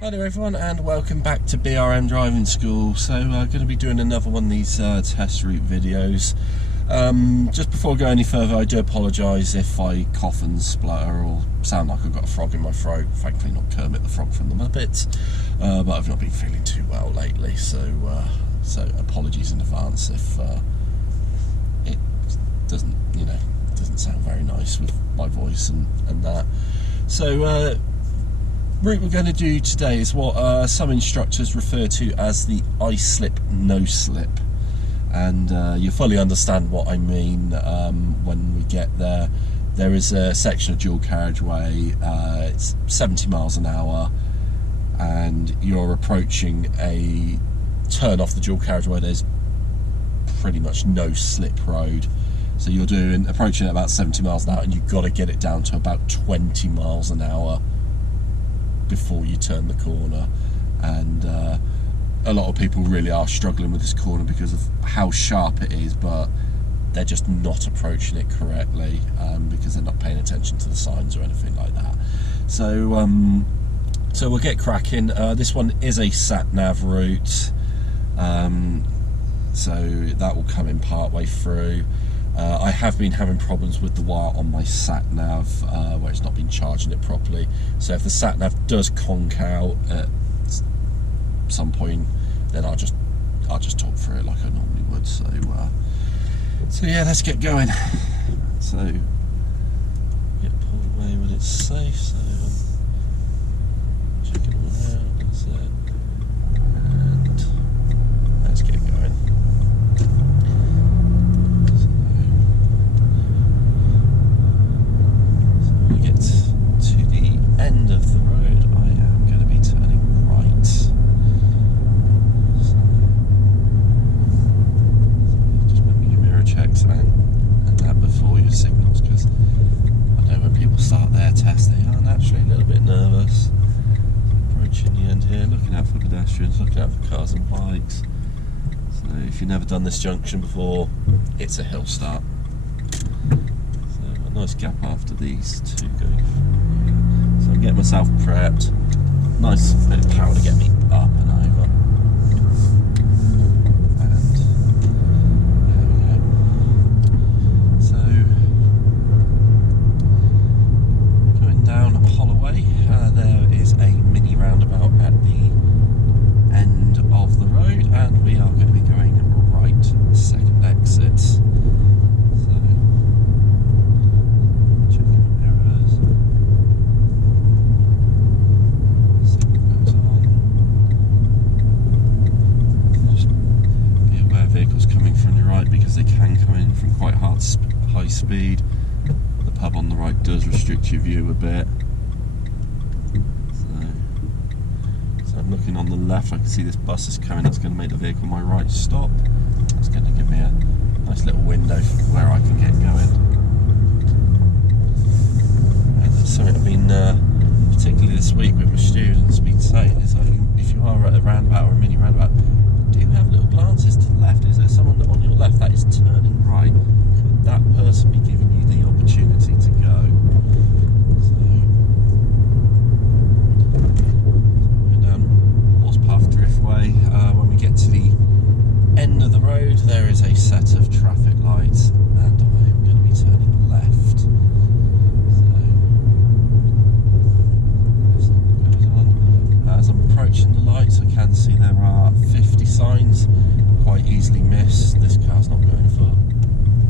Hi there everyone, and welcome back to BRM Driving School. So I'm going to be doing another one of these test route videos. Just before I go any further, I do apologise if I cough and splutter or sound like I've got a frog in my throat. Thankfully not Kermit the Frog from the Muppets, but I've not been feeling too well lately, so apologies in advance if it doesn't sound very nice with my voice and that. So route we're going to do today is what some instructors refer to as the Islip no-slip, and you'll fully understand what I mean when we get there. There is a section of dual carriageway, it's 70 miles an hour, and you're approaching a turn off the dual carriageway. There's pretty much no slip road, so you're approaching at about 70 miles an hour, and you've got to get it down to about 20 miles an hour before you turn the corner. And a lot of people really are struggling with this corner because of how sharp it is, but they're just not approaching it correctly because they're not paying attention to the signs or anything like that. So so we'll get cracking. This one is a sat-nav route, so that will come in part way through. I have been having problems with the wire on my sat-nav where it's not been charging it properly, so if the sat-nav does conk out at some point, then I'll just talk through it like I normally would. So yeah, let's get going. So get pulled away when it's safe, so checking all around, that's it, and let's get going. To the end of the road, I am going to be turning right. So just make your mirror checks and that before your signals, because I know when people start their test they are naturally a little bit nervous. Approaching the end here, looking out for pedestrians, looking out for cars and bikes. So if you've never done this junction before, it's a hill start. Nice gap after these two going through. So I get myself prepped. Nice bit of power to get me up and over. And there we go. So going down Holloway, there is a mini roundabout at the end of the road, and we are going to be going right, second exit. Because they can come in from quite high speed. The pub on the right does restrict your view a bit. So I'm looking on the left, I can see this bus is coming. That's going to make the vehicle on my right stop. That's going to give me a nice little window where I can get going. And that's something I've been, particularly this week with my students, been saying is like, if you are at a roundabout or a mini roundabout, do have little glances to the left. Is there someone on your left that is turning right? Could that person be giving you the opportunity to go? So, going down Horsepath Driftway. When we get to the end of the road, there is a set of traffic lights, and I'm going to be turning left. As I'm approaching the lights, I can see there are 50 signs, quite easily missed. This car's not going for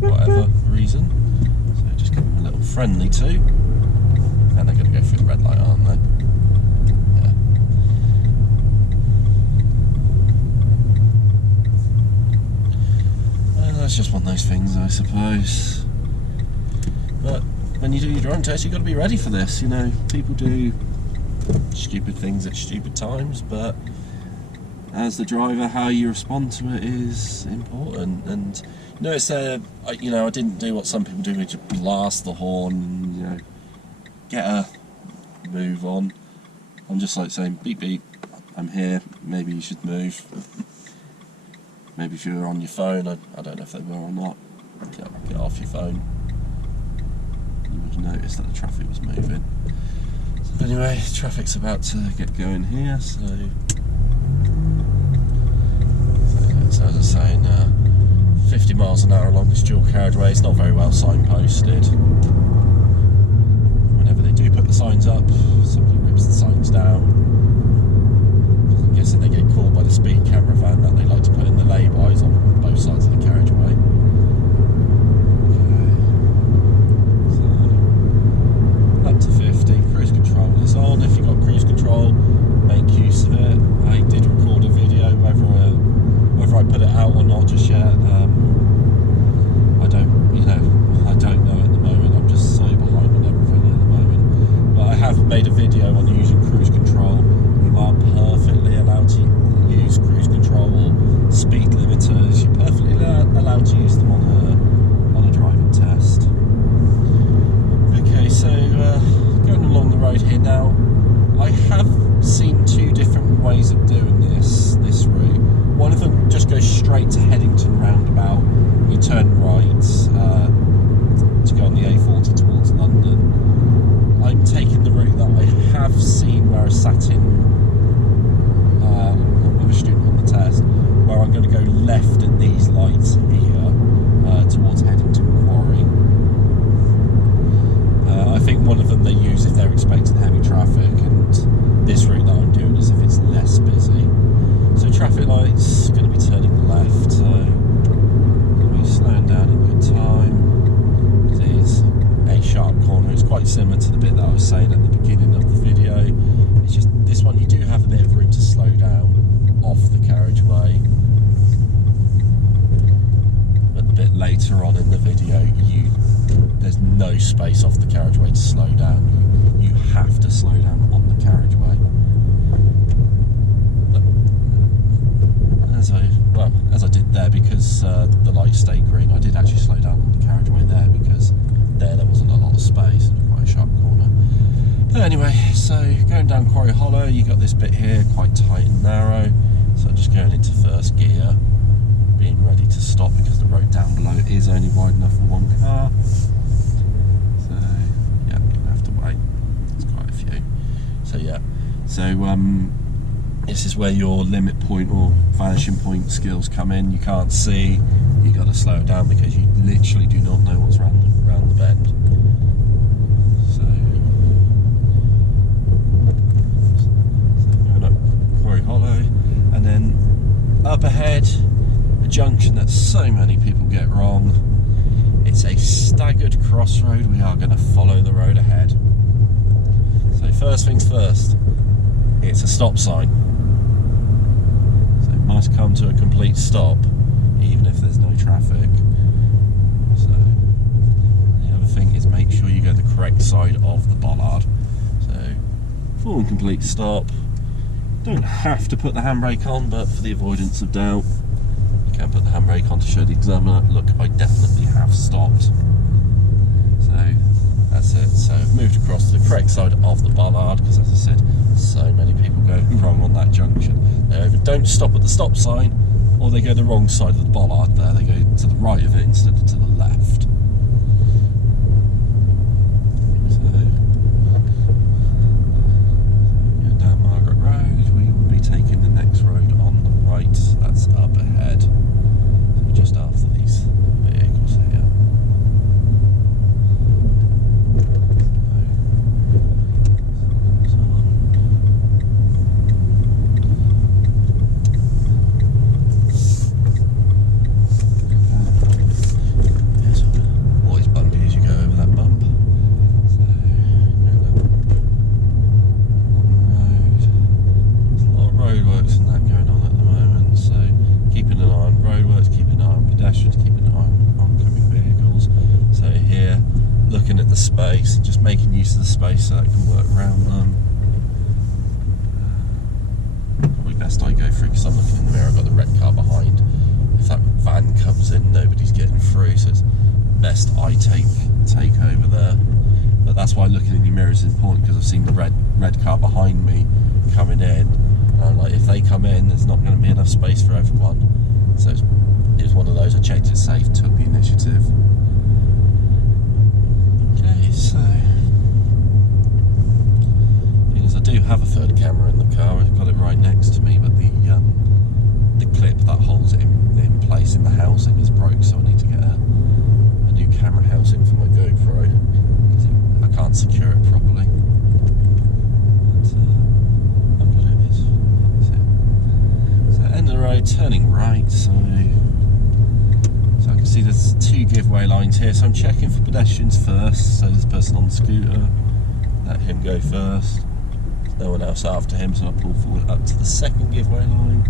whatever reason, so just give them a little friendly too. And they're going to go through the red light, aren't they? Yeah. Well, that's just one of those things, I suppose. But when you do your driving test, you've got to be ready for this. You know, people do stupid things at stupid times, but as the driver, how you respond to it is important. And it's I didn't do what some people do, which blast the horn, get a move on. I'm just like saying, beep beep, I'm here, maybe you should move. Maybe if you were on your phone, I don't know if they were or not, get off your phone. You would notice that the traffic was moving. So Anyway, traffic's about to get going here, so as I was saying, 50 miles an hour along this dual carriageway. It's not very well signposted. Whenever they do put the signs up, somebody rips the signs down. I'm guessing they get caught by the speed camera van that they like to put in the lay-bys on both sides of the carriageway. Okay. So, up to 50, cruise control is on. If you've got cruise control, make use of it. I did record a video, whether I put it out or not just yet. I don't know at the moment. I'm just so behind on everything at the moment. But I have made a video on using cruise control. You are perfectly allowed to use cruise control or speed limiters. You're perfectly allowed to use them on a driving test. Okay, so going along the road here now, I have seen two different ways of doing this route. One of them just goes straight to Headington Roundabout. You turn right to go on the A40 towards London. I'm taking the route that I have seen where I sat in with a student on the test, where I'm going to go left at these lights here towards Headington Quarry. I think one of them they use if they're expecting heavy traffic, and this route that I'm doing is if it's less busy. So traffic lights going to be turning left, so going to be slowing down in good time. It is a sharp corner. It's quite similar to the bit that I was saying at the beginning of the video. It's just this one you do have a bit of room to slow down off the carriageway. But the bit later on in the video, there's no space off the carriageway to slow down. You have to slow down on the carriageway. As I did there, because the lights stayed green, I did actually slow down on the carriageway there, because there wasn't a lot of space. It was quite a sharp corner. But anyway, so going down Quarry Hollow, you got this bit here quite tight and narrow. So I'm just going into first gear, being ready to stop because the road down below is only wide enough for one car. So yeah, you're gonna have to wait. There's quite a few. So yeah, this is where your limit point or vanishing point skills come in. You can't see, you got to slow it down because you literally do not know what's around the bend. So going up Quarry Hollow, and then up ahead, a junction that so many people get wrong. It's a staggered crossroad. We are going to follow the road ahead. So first things first, it's a stop sign. Must come to a complete stop, even if there's no traffic. So the other thing is make sure you go the correct side of the bollard. So full and complete stop. Don't have to put the handbrake on, but for the avoidance of doubt, you can put the handbrake on to show the examiner, look, I definitely have stopped. So that's it. So I've moved across to the correct side of the bollard, because as I said, so many people go wrong on that junction. They either don't stop at the stop sign, or they go the wrong side of the bollard there. They go to the right of it instead of to the left. So, going down Margaret Road, we will be taking the next road on the right. That's up ahead. So just after these vehicles here. Pedestrians, keeping an eye on oncoming vehicles. So here, looking at the space, just making use of the space so I can work around them. Probably best I go through because I'm looking in the mirror, I've got the red car behind. If that van comes in, nobody's getting through, so it's best I take over there. But that's why looking in your mirror is important, because I've seen the red car behind me coming in. Like if they come in, there's not going to be enough space for everyone. So it was one of those, I checked it safe, took the initiative. Okay, so have a third camera in the car. I've got it right next to me, but the clip that holds it in place in the housing is broke, so I need to get a new camera housing for my GoPro because I can't secure it properly. But, I've got it. So end of the road, turning right. So I can see there's 2 giveaway lines here. So I'm checking for pedestrians first. So this person on the scooter, let him go first. There's no one else after him, so I pull forward up to the second giveaway line.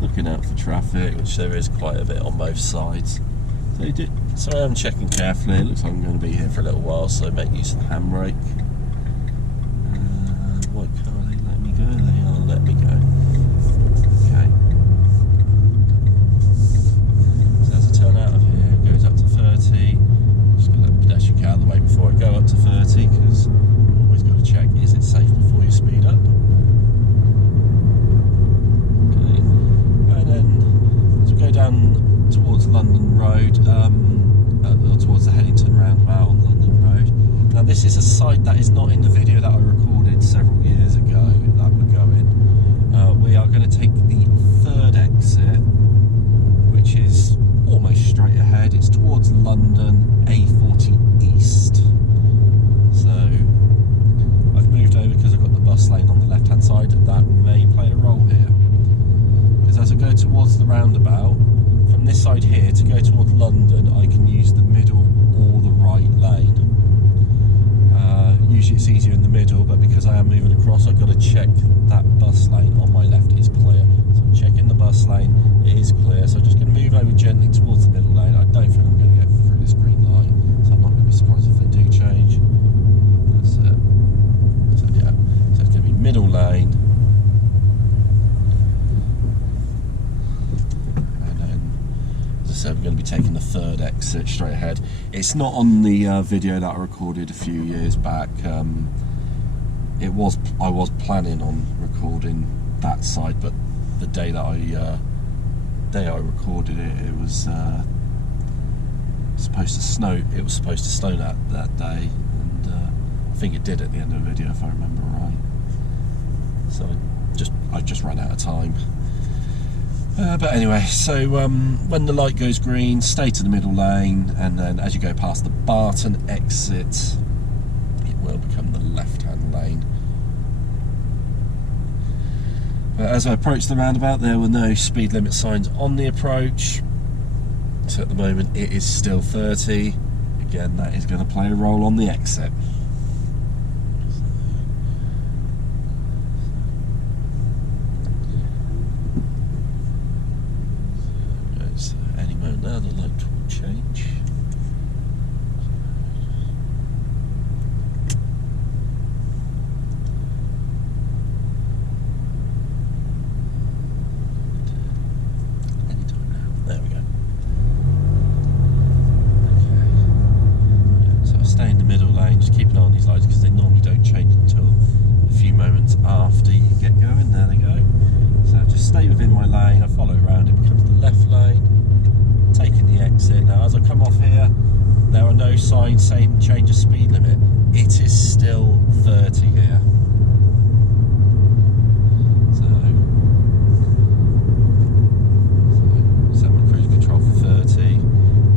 Looking out for traffic, which there is quite a bit on both sides. So I'm checking carefully. It looks like I'm going to be here for a little while, so make use of the handbrake. White car, are they letting me go? They are letting me go. Okay. So as I turn out of here, it goes up to 30. Just going to let the pedestrian get out of the way before I go up to 30, because you've always got to check, is it safe before you speed up? Go down towards London Road, or towards the Headington Roundabout on London Road. Now this is a site that is not in the video that I recorded several years ago that we're going. We are going to take the 3rd exit, which is almost straight ahead. It's towards London, A40 East. So I've moved over because I've got the bus lane on the left hand side. That may play a role here. As I go towards the roundabout, from this side here to go towards London, I can use the middle or the right lane. Usually it's easier in the middle, but because I am moving across, I've got to check that bus lane on my left is clear. So I'm checking the bus lane, it is clear, so I'm just going to move over gently towards the middle lane. I don't think I'm going to get through this green light, so I'm not going to be surprised if they do change. That's it. So yeah, so it's going to be middle lane. So we're going to be taking the 3rd exit straight ahead. It's not on the video that I recorded a few years back. I was planning on recording that side, but the day that I recorded it, it was supposed to snow. It was supposed to snow that day, and I think it did at the end of the video, if I remember right. So I just ran out of time. But anyway, so when the light goes green, stay to the middle lane, and then as you go past the Barton exit, it will become the left-hand lane. But as I approached the roundabout, there were no speed limit signs on the approach. So at the moment, it is still 30. Again, that is going to play a role on the exit. Now the light will change. Anytime now. There we go. Okay. Yeah, so I stay in the middle lane, just keep an eye on these lights because they normally don't change until a few moments after you get going. There they go. So just stay within my lane, I follow around, it becomes the left lane. Taking the exit. Now as I come off here, there are no signs saying change of speed limit. It is still 30 here. So set my cruise control for 30.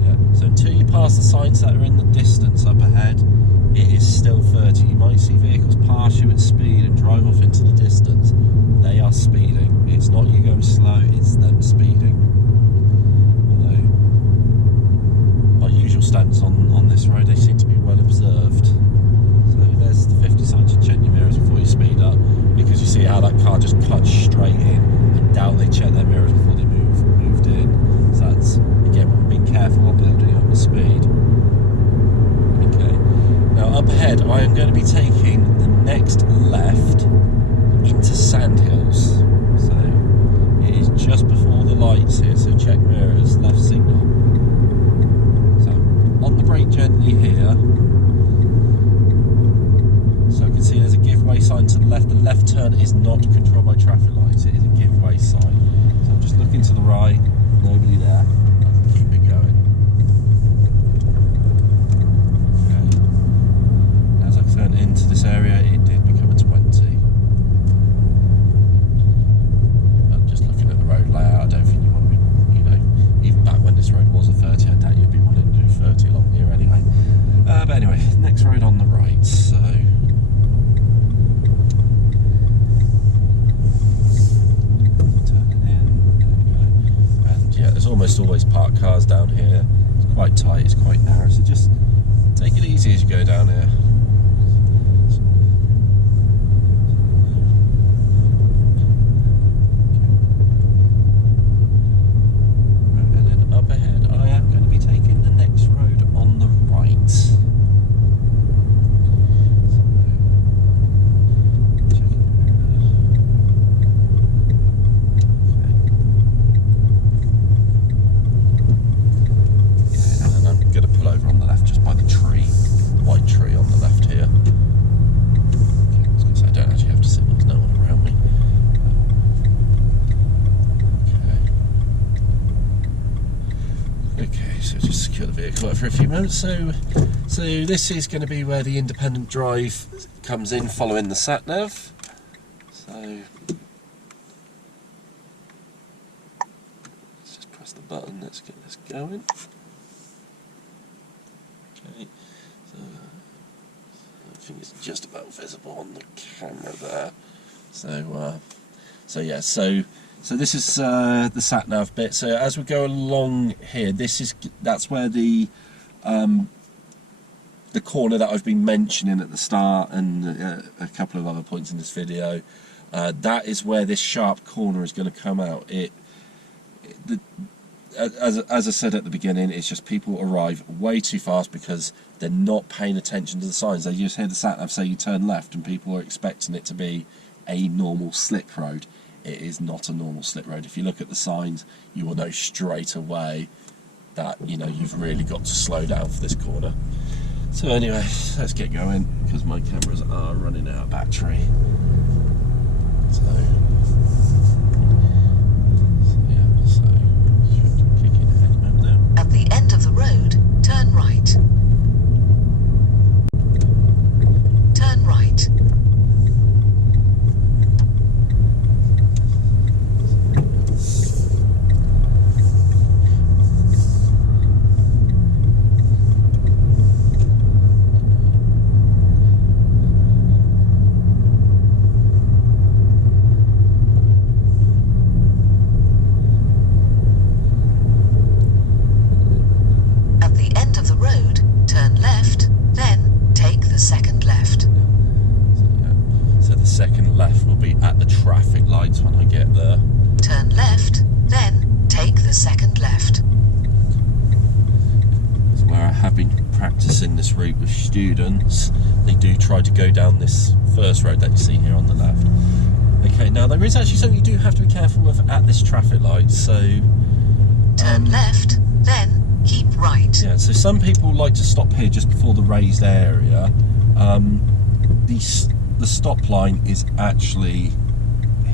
Yeah. So until you pass the signs that are in the distance up ahead, it is still 30. You might see vehicles pass you at speed and drive off into the distance. They are speeding. It's not you going slow, it's them speeding. Usual standards on this road, they seem to be well observed. So there's the 50 signs. You check your mirrors before you speed up, because you see how that car just cuts straight in. I doubt they check their mirrors before they moved in. So that's, again, being careful while building up the speed. Okay, now up ahead I am going to be taking the next left into Sandhills. So it is just before the lights here, so check mirrors, left signal. On the brake gently here, so I can see there's a giveaway sign to the left. The left turn is not controlled by traffic lights, it is a giveaway sign. So I'm just looking to the right, nobody there, I can keep it going. Okay. As I turn into this area, it did become a 20. for a few minutes. So this is going to be where the independent drive comes in, following the sat nav. So let's just press the button. Let's get this going. Okay. So I think it's just about visible on the camera there. So this is the sat nav bit. So as we go along here, that's where the corner that I've been mentioning at the start and a couple of other points in this video. That is where this sharp corner is going to come out. As I said at the beginning, it's just people arrive way too fast because they're not paying attention to the signs. They just hear the sat nav say you turn left, and people are expecting it to be a normal slip road. It is not a normal slip road. If you look at the signs, you will know straight away that you've really got to slow down for this corner. So anyway, let's get going because my cameras are running out of battery. So kicking ahead a moment now. At the end of the road, turn right. Turn right. Second left will be at the traffic lights when I get there. Turn left, then take the second left. It's where I have been practicing this route with students. They do try to go down this first road that you see here on the left. Okay, now there is actually something you do have to be careful of at this traffic light. So turn left, then keep right. Yeah, so some people like to stop here just before the raised area. The stop line is actually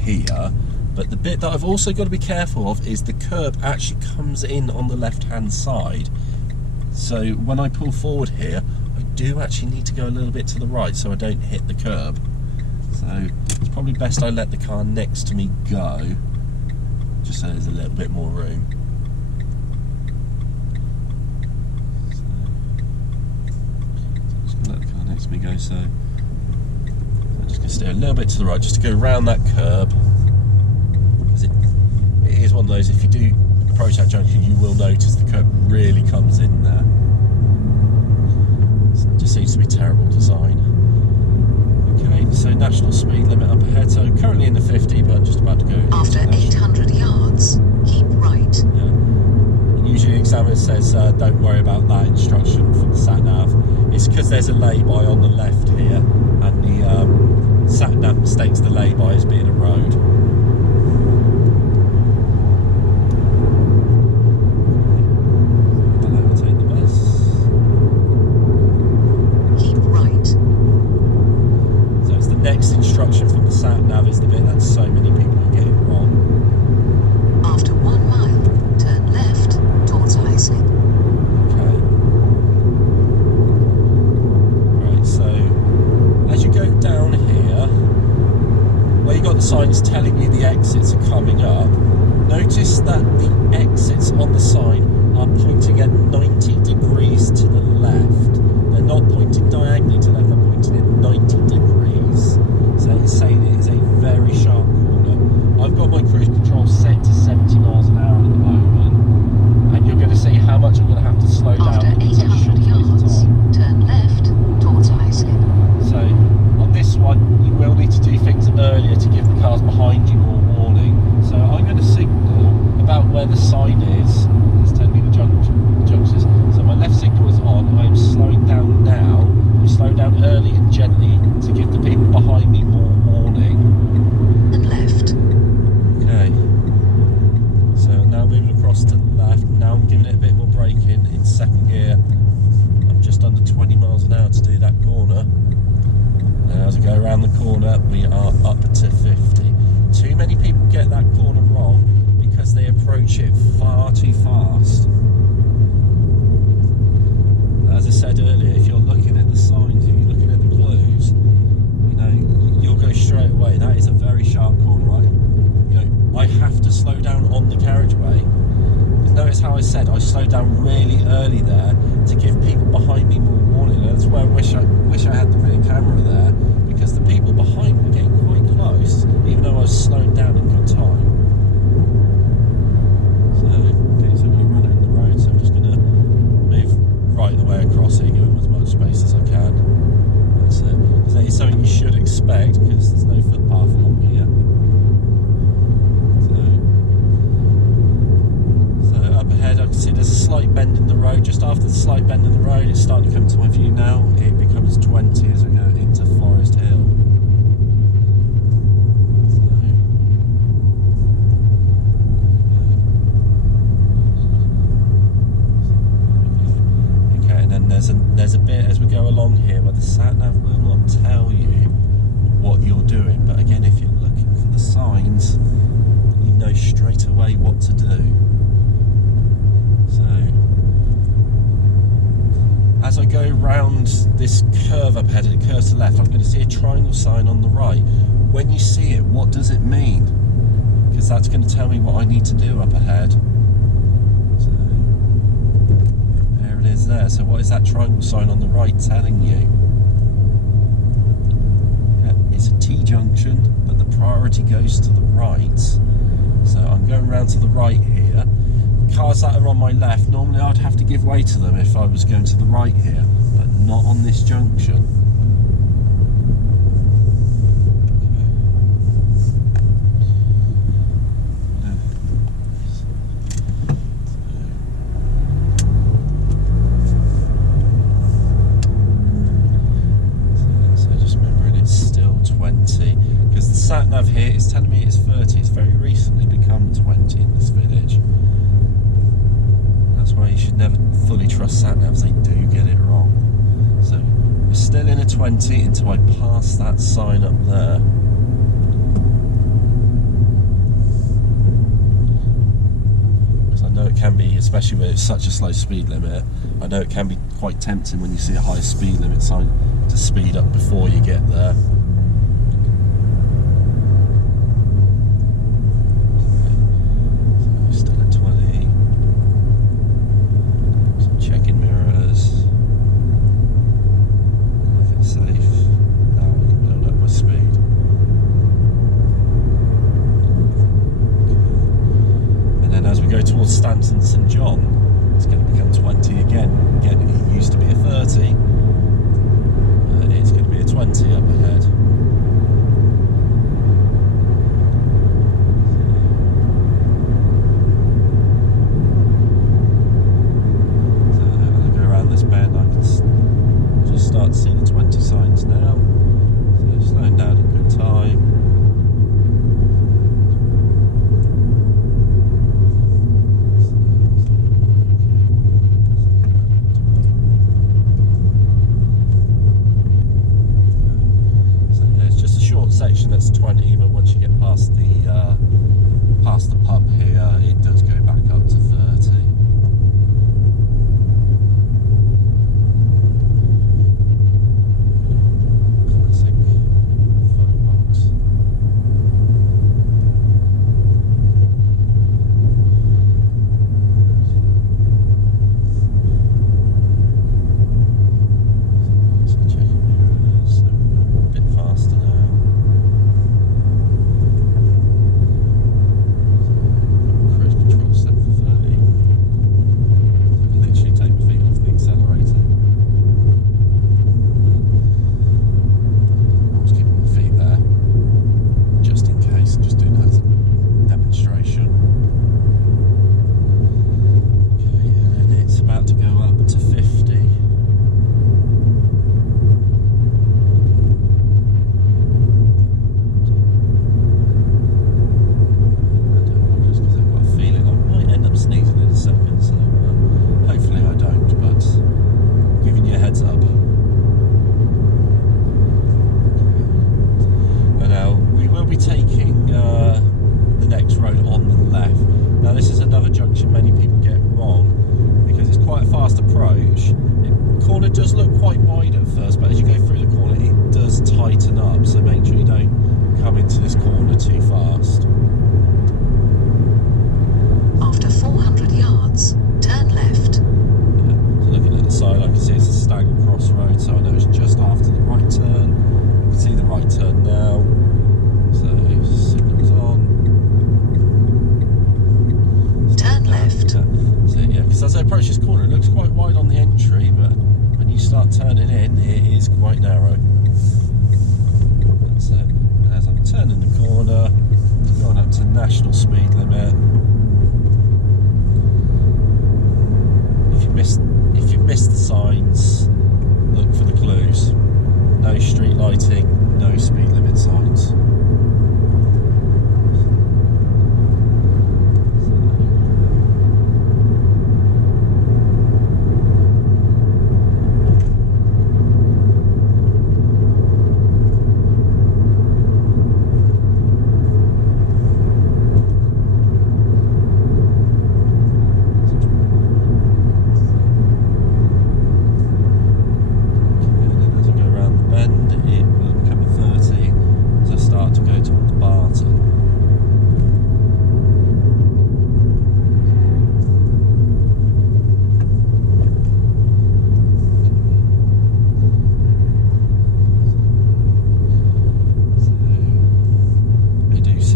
here, but the bit that I've also got to be careful of is the curb actually comes in on the left hand side. So when I pull forward here, I do actually need to go a little bit to the right so I don't hit the curb. So it's probably best I let the car next to me go, just so there's a little bit more room. So just gonna let the car next to me go. So just going to steer a little bit to the right, just to go around that curb, because it is one of those, if you do approach that junction, you will notice the curb really comes in there. It just seems to be terrible design. Okay, so national speed limit up ahead, so currently in the 50, but just about to go after 800 yards, keep right. Yeah. And usually the examiner says don't worry about that instruction from the sat nav. It's because there's a lay-by on the left here, and the sat nav mistakes the lay-by as being a road. I'll overtake the bus. Keep right. So it's the next instruction from the sat nav is the bit that so many people are getting wrong. After 1 mile, turn left towards Islip. Down here, where you got the signs telling you the exits are coming up, notice that the exits on the sign are pointing at 90 degrees to the left. They're not pointing diagonally to the left, they're pointing at 90 degrees. So it's saying it is a very sharp corner. I've got my cruise control set to 70 miles an hour at the moment, and you're going to see how much I'm going to have to slow down. After 800 yards, turn left towards Islip. So on this one, you will need to do things earlier to give the cars behind you more warning. So I'm going to signal about where the sign is. It's telling me the junctions. So my left signal is on. I am slowing down now. I'm slowing down early and gently to give the people behind me more warning. And left. Okay. So now moving across to the left. Now I'm giving it a bit more braking in second gear. I'm just under 20 miles an hour to do that corner. Now as I go around the corner, we are up to 50. Too many people get that corner wrong because they approach it far too fast. as I said earlier, if you're looking at the signs, if you're looking at the clues, you know, you'll go straight away. That is a very sharp corner, right? You know, I have to slow down on the carriageway. Notice how I said I slowed down really early there to give people behind me more warning. And that's where I wish I had the rear camera there, because the people behind were getting quite close, even though I was slowing down in good time. So, okay, so we're running in the road, so I'm just going to move right the way across here, give them as much space as I can. That's it. Because that is something you should expect, because there's no footpath along here. Up ahead I can see there's a slight bend in the road. Just after the slight bend in the road, it's starting to come to my view now. It becomes 20 as we go into Forest Hill. Okay, and then there's a bit as we go along here where the sat-nav will not tell you what you're doing, but again, if you're looking for the signs, you know straight away what to do. So, as I go round this curve up ahead, it curves to the left, I'm going to see a triangle sign on the right. When you see it, what does it mean? Because that's going to tell me what I need to do up ahead. So, there it is there. So what is that triangle sign on the right telling you? Yeah, it's a T-junction, but the priority goes to the right. So I'm going round to the right here. Cars that are on my left, normally I'd have to give way to them if I was going to the right here, but not on this junction. So just remembering it's still 20, because the sat-nav here is telling me it's 30. It's very recently become 20 in this village. That's why you should never fully trust sat-navs, they do get it wrong. So we're still in a 20 until I pass that sign up there. Because I know it can be, especially when it's such a slow speed limit, I know it can be quite tempting when you see a high speed limit sign to speed up before you get there. Stanton St John, it's going to become 20 again. Again, it used to be a 30, it's going to be a 20 up ahead. So as I go around this bend, I can just start to see the 20 signs now. So slowing down in good time. Section that's 20, but once you get past the pub here, it does go back up to 30. Classic phone box. So checking mirrors, a bit faster now. corner does look quite wide at first, but as you go through the corner it does tighten up, so make sure you don't come into this corner too fast. After 400 yards, turn left. So looking at the side I can see it's a staggered crossroad, so I know it's just after the right turn. You can see the right turn now, so signals on. Turn left. So yeah, because as I approach this corner it looks quite wide on the entry, but when you start turning in it is quite narrow. So as I'm turning the corner, going up to national speed limit. If you miss the signs, look for the clues. No street lighting, no speed limit signs.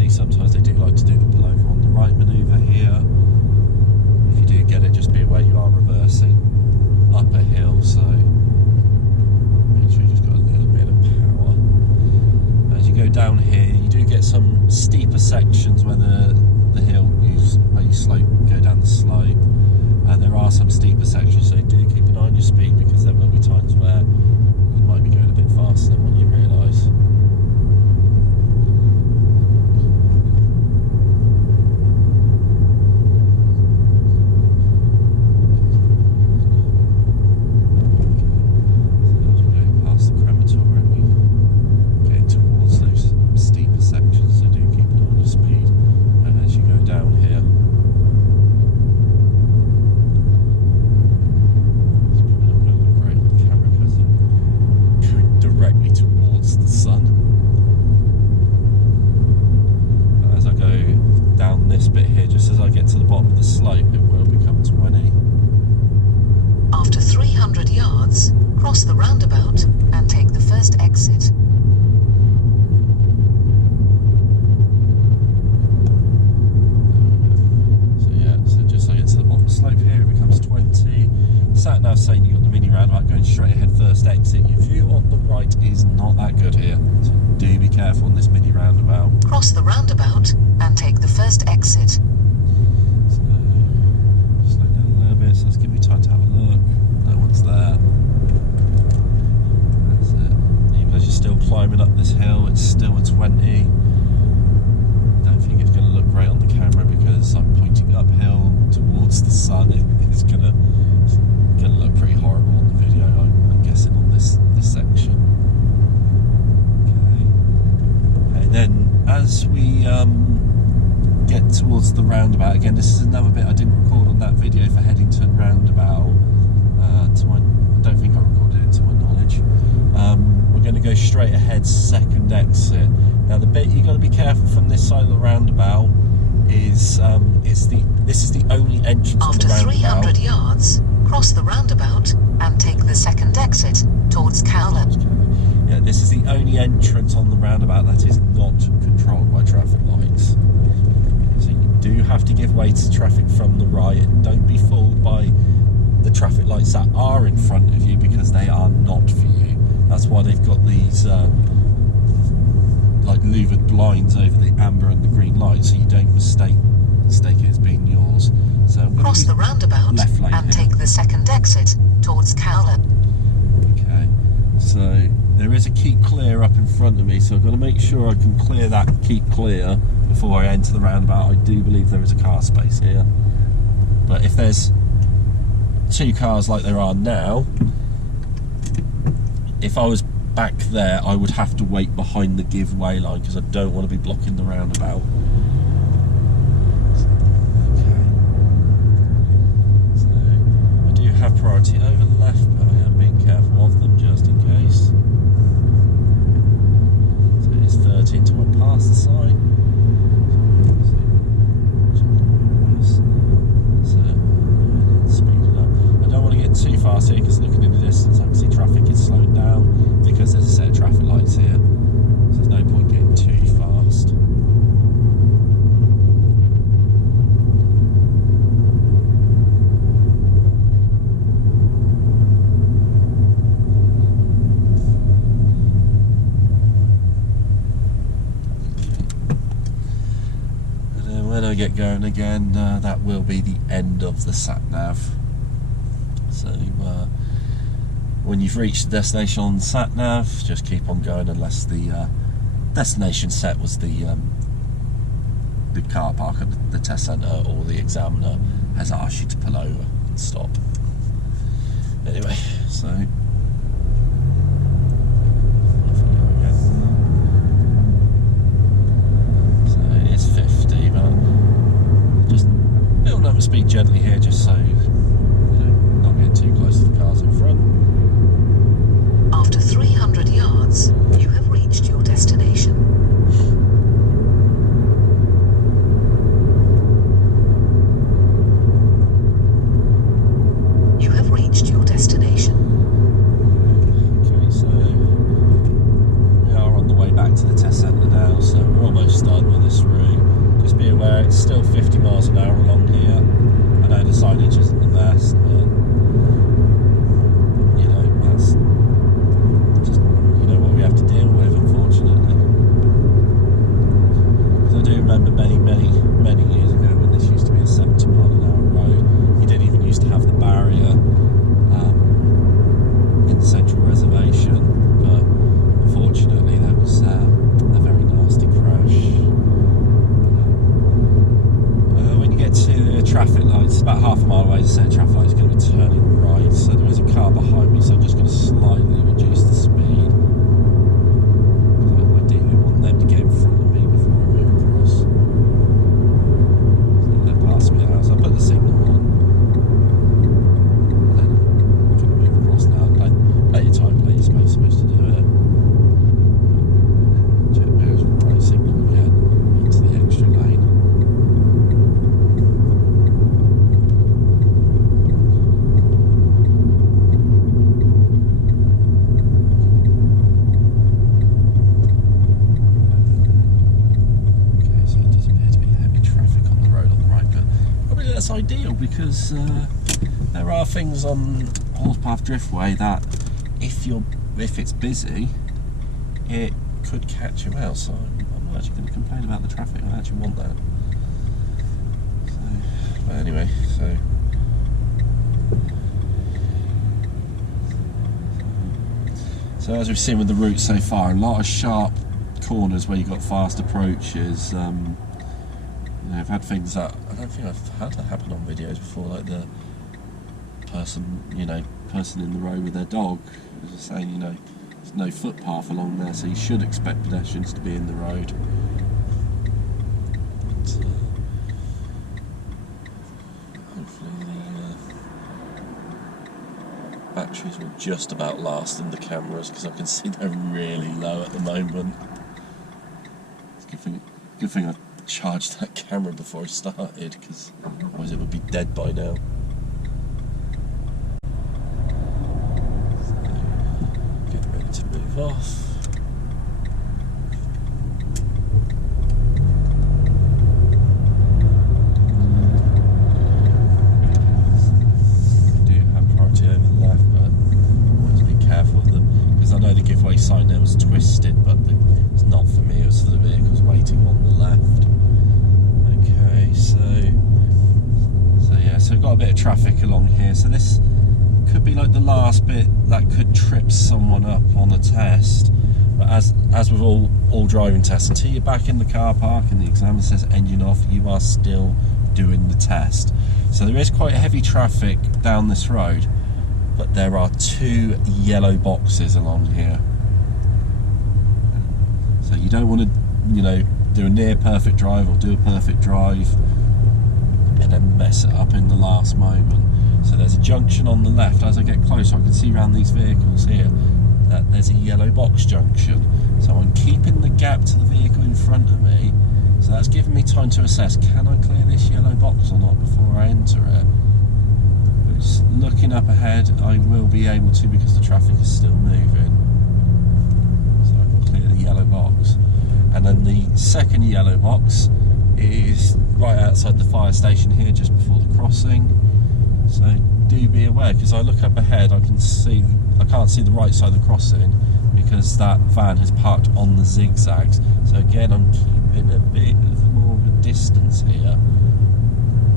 Sometimes they do like to do the pull over on the right manoeuvre here. If you do get it, just be aware you are reversing up a hill, so make sure you just got a little bit of power. As you go down here, you do get some steeper sections where the hill where you slope, go down the slope, and there are some steeper sections, so do keep an eye on your speed, because there will be times where you might be going a bit faster than what you realise. Bit here, just as I get to the bottom of the slope, it will become 20. After 300 yards, cross the roundabout and take the first exit. So yeah, so just as I get to the bottom of the slope here, it becomes 20. Sat nav saying you got the mini roundabout going straight ahead, first exit. Your view on the right is not that good here, so do be careful on this mini roundabout. Cross the roundabout and take the first exit. So, slow down a little bit, so let's give me time to have a look. No one's there. That's it. Even as you're still climbing up this hill, it's still a 20. Don't think it's going to look great on the camera because I'm pointing uphill towards the sun. It's going to look pretty horrible on the video, I'm guessing, on this section. Okay. And then as we get towards the roundabout, again, this is another bit I didn't record on that video for Headington Roundabout. I don't think I recorded it to my knowledge. We're going to go straight ahead, second exit. Now the bit you've got to be careful from this side of the roundabout is this is the only entrance on the roundabout. After 300 yards, cross the roundabout and take the second exit towards Cowley. Yeah, this is the only entrance on the roundabout that is not controlled by traffic lights. So you do have to give way to traffic from the right, and don't be fooled by the traffic lights that are in front of you, because they are not for you. That's why they've got these like louvered blinds over the amber and the green light, so you don't mistake it as being yours. So I'm going cross the roundabout left lane and here. take the second exit towards Cowley. Okay, so there is a keep clear up in front of me, so I've got to make sure I can clear that keep clear before I enter the roundabout. I do believe there is a car space here, but if there's two cars like there are now, if I was back there I would have to wait behind the give way line, because I don't want to be blocking the roundabout. Okay. So I do have have priority over left, but I am being careful of them just in case. So it is 30 until I pass the sign. So speed it up. I don't want to get too fast here because looking in the distance I can see traffic is slowing down because there's a set of traffic lights here. So there's no point getting too fast. When I get going again, that will be the end of the sat-nav. So when you've reached the destination on the sat-nav, just keep on going unless the destination set was the car park at the test centre or the examiner has asked you to pull over and stop. Anyway, so it's 50, but just building up the speed gently here, just so not getting too close to the cars in front. After 300 yards, you have reached your destination. You have reached your destination. Okay, so we are on the way back to the test centre now, so we're almost done with this route. Just be aware it's still 50 miles an hour along here. I know the signage isn't the best, but you know, that's just what we have to deal with, unfortunately. Because I do remember many years ago when this used to be a 70 mile an hour road. You didn't even used to have the barrier in the central reservation, but unfortunately there was a very nasty crash. When you get to the traffic lights, about half a mile away, the set of traffic lights is going to be turning right, so there is a car behind me, so I'm just going to slightly reduce the speed. I ideally want them to get in front of me before I move across. So they're past me now, so I put the signal on. Then I'm going to move across now. Plenty of time, plenty of space, supposed to do it. Check there's the right signal again into the extra lane. That's ideal because there are things on Horsepath Driftway that if it's busy, it could catch you out. So I'm not actually going to complain about the traffic. I actually want that. But anyway, so as we've seen with the route so far, a lot of sharp corners where you've got fast approaches. I've had things that I don't think I've had that happen on videos before, like the person in the road with their dog, just saying, there's no footpath along there, so you should expect pedestrians to be in the road. But, hopefully the batteries will just about last in the cameras, because I can see they're really low at the moment. It's a good thing I charged that camera before I started, because otherwise it would be dead by now. So, get ready to move off. We do have priority over the left, but always be careful of them, because I know the giveaway sign there was twisted, but it's not for me, it was for the vehicles waiting on the left. So we've got a bit of traffic along here, so this could be like the last bit that could trip someone up on a test. But as with all driving tests, until you're back in the car park and the examiner says engine off, you are still doing the test. So there is quite heavy traffic down this road, but there are 2 yellow boxes along here. So you don't want to, do a near perfect drive or do a perfect drive and then mess it up in the last moment. So there's a junction on the left. As I get closer, I can see around these vehicles here that there's a yellow box junction. So I'm keeping the gap to the vehicle in front of me. So that's giving me time to assess, can I clear this yellow box or not before I enter it? But looking up ahead, I will be able to because the traffic is still moving. So I can clear the yellow box. And then the second yellow box is right outside the fire station here, just before the crossing. So do be aware, because I look up ahead, I can't see the right side of the crossing because that van has parked on the zigzags. So again, I'm keeping a bit more of a distance here,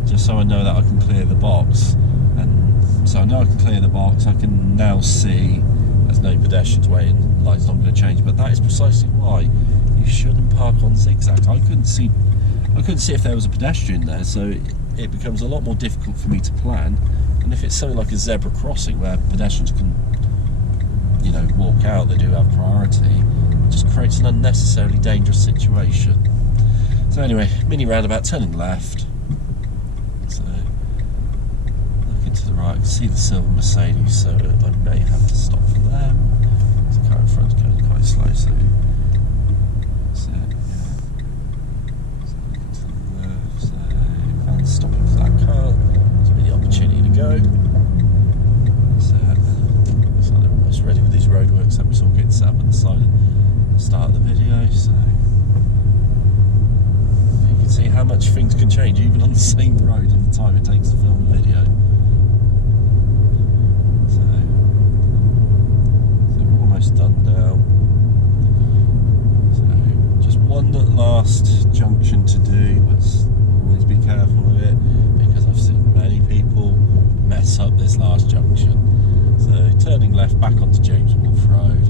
just so I know that I can clear the box. And so I know I can clear the box. I can now see there's no pedestrians waiting, light's not going to change. But that is precisely why you shouldn't park on zigzags. I couldn't see if there was a pedestrian there, so it becomes a lot more difficult for me to plan. And if it's something like a zebra crossing where pedestrians can, you know, walk out, they do have priority, it just creates an unnecessarily dangerous situation. So anyway, mini roundabout, turning left. So looking to the right, I can see the silver Mercedes, so I may have to stop for them. The car in front is going quite slow, so that's it. Yeah. Stopping for that car, gives me the opportunity to go. So, looks like they're almost ready with these roadworks that we saw getting set up at the side at the start of the video. So you can see how much things can change even on the same road and the time it takes to film a video. So we're almost done now. So just one last junction to do. Always be careful with it, because I've seen many people mess up this last junction. So turning left back onto James Wolfe Road.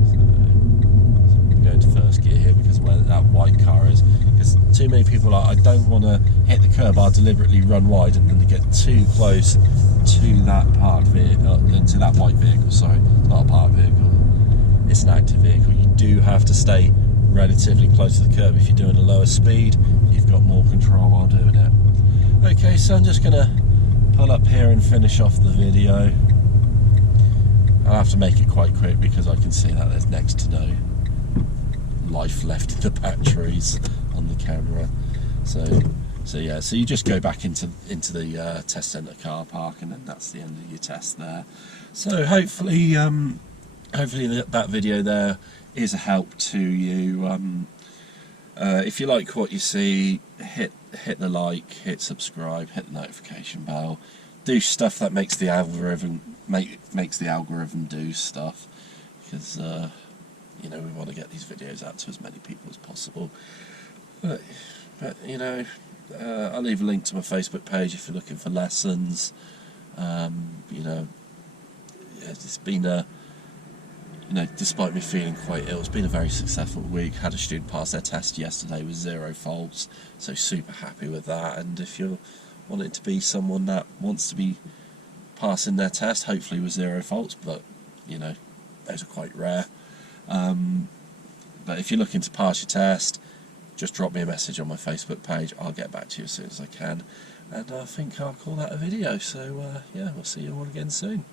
So I'm going to first gear here because of where that white car is. Because too many people are, I don't want to hit the curb, I'll deliberately run wide and then they get too close to that parked vehicle, to that white vehicle. Sorry, it's not a parked vehicle, it's an active vehicle. You do have to stay relatively close to the curb. If you're doing a lower speed, you've got more control while doing it. Okay, so I'm just going to pull up here and finish off the video. I'll have to make it quite quick because I can see that there's next to no life left in the batteries on the camera. So yeah, so you just go back into the test centre car park, and then that's the end of your test there. So hopefully that video there is a help to you. If you like what you see, hit the like, hit subscribe, hit the notification bell, do stuff that makes the algorithm do stuff, because you know, we want to get these videos out to as many people as possible. But you know, I'll leave a link to my Facebook page if you're looking for lessons. You know, it's been a, you know, despite me feeling quite ill, it's been a very successful week. Had a student pass their test yesterday with 0 faults, so super happy with that. And if you're wanting to be someone that wants to be passing their test, hopefully with 0 faults, but you know, those are quite rare. But if you're looking to pass your test, just drop me a message on my Facebook page. I'll get back to you as soon as I can, and I think I'll call that a video. So yeah, we'll see you all again soon.